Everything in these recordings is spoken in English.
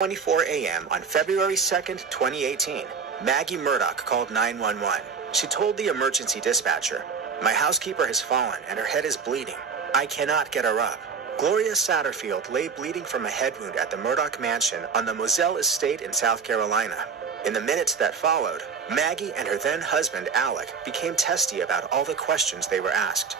10:24 a.m. on February 2nd, 2018, Maggie Murdaugh called 911. She told the emergency dispatcher, "My housekeeper has fallen and her head is bleeding. I cannot get her up." Gloria Satterfield lay bleeding from a head wound at the Murdaugh mansion on the Moselle estate in South Carolina. In the minutes that followed, Maggie and her then-husband, Alec, became testy about all the questions they were asked.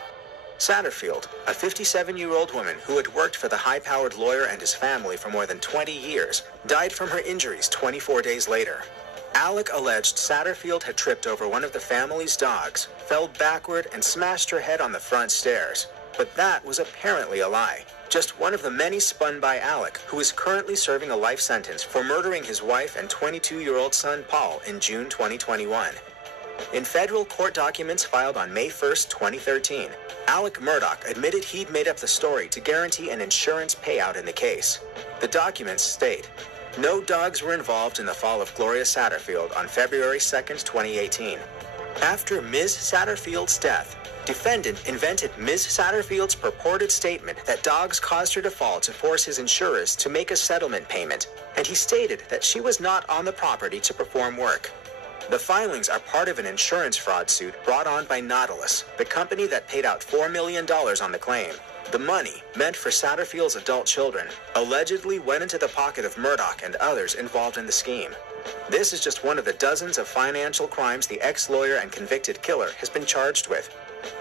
Satterfield, a 57-year-old woman who had worked for the high-powered lawyer and his family for more than 20 years, died from her injuries 24 days later. Alec alleged Satterfield had tripped over one of the family's dogs, fell backward, and smashed her head on the front stairs. But that was apparently a lie. Just one of the many spun by Alec, who is currently serving a life sentence for murdering his wife and 22-year-old son Paul in June 2021. In federal court documents filed on May 1st, 2013, Alec Murdaugh admitted he'd made up the story to guarantee an insurance payout in the case. The documents state, "No dogs were involved in the fall of Gloria Satterfield on February 2nd, 2018. After Ms. Satterfield's death, defendant invented Ms. Satterfield's purported statement that dogs caused her to fall to force his insurers to make a settlement payment, and he stated that she was not on the property to perform work." The filings are part of an insurance fraud suit brought on by Nautilus, the company that paid out $4 million on the claim. The money, meant for Satterfield's adult children, allegedly went into the pocket of Murdaugh and others involved in the scheme. This is just one of the dozens of financial crimes the ex-lawyer and convicted killer has been charged with.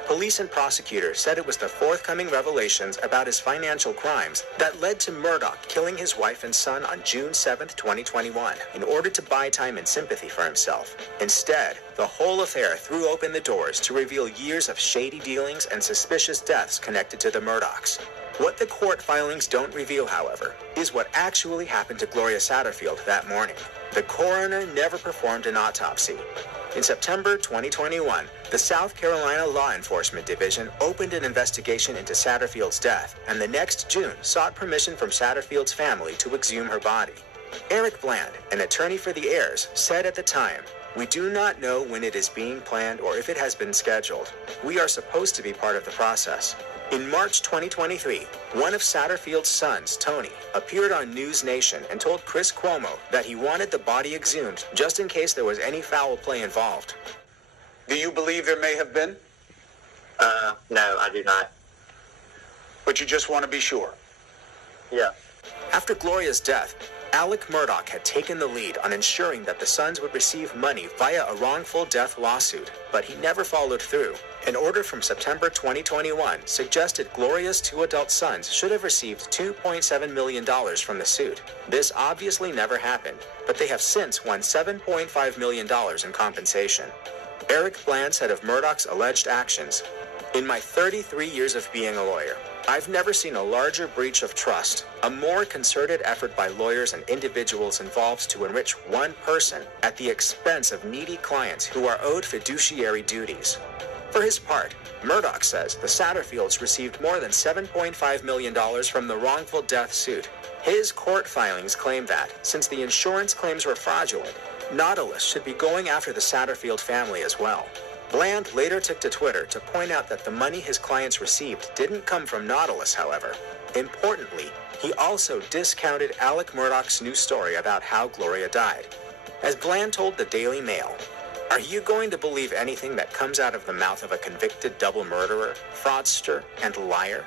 Police and prosecutors said it was the forthcoming revelations about his financial crimes that led to Murdaugh killing his wife and son on June 7, 2021, in order to buy time and sympathy for himself. Instead, the whole affair threw open the doors to reveal years of shady dealings and suspicious deaths connected to the Murdaughs. What the court filings don't reveal, however, is what actually happened to Gloria Satterfield that morning. The coroner never performed an autopsy. In September 2021, the South Carolina Law Enforcement Division opened an investigation into Satterfield's death, and the next June sought permission from Satterfield's family to exhume her body. Eric Bland, an attorney for the heirs, said at the time, "We do not know when it is being planned or if it has been scheduled. We are supposed to be part of the process." In March 2023, one of Satterfield's sons, Tony, appeared on News Nation and told Chris Cuomo that he wanted the body exhumed just in case there was any foul play involved. Do you believe there may have been? No, I do not. But you just want to be sure? Yeah. After Gloria's death, Alec Murdaugh had taken the lead on ensuring that the sons would receive money via a wrongful death lawsuit, but he never followed through. An order from September 2021 suggested Gloria's two adult sons should have received $2.7 million from the suit. This obviously never happened, but they have since won $7.5 million in compensation. Eric Bland said of Murdaugh's alleged actions, "In my 33 years of being a lawyer, I've never seen a larger breach of trust, a more concerted effort by lawyers and individuals involved to enrich one person at the expense of needy clients who are owed fiduciary duties." For his part, Murdaugh says the Satterfields received more than $7.5 million from the wrongful death suit. His court filings claim that, since the insurance claims were fraudulent, Nautilus should be going after the Satterfield family as well. Bland later took to Twitter to point out that the money his clients received didn't come from Nautilus, however. Importantly, he also discounted Alec Murdaugh's new story about how Gloria died. As Bland told the Daily Mail, "Are you going to believe anything that comes out of the mouth of a convicted double murderer, fraudster, and liar?"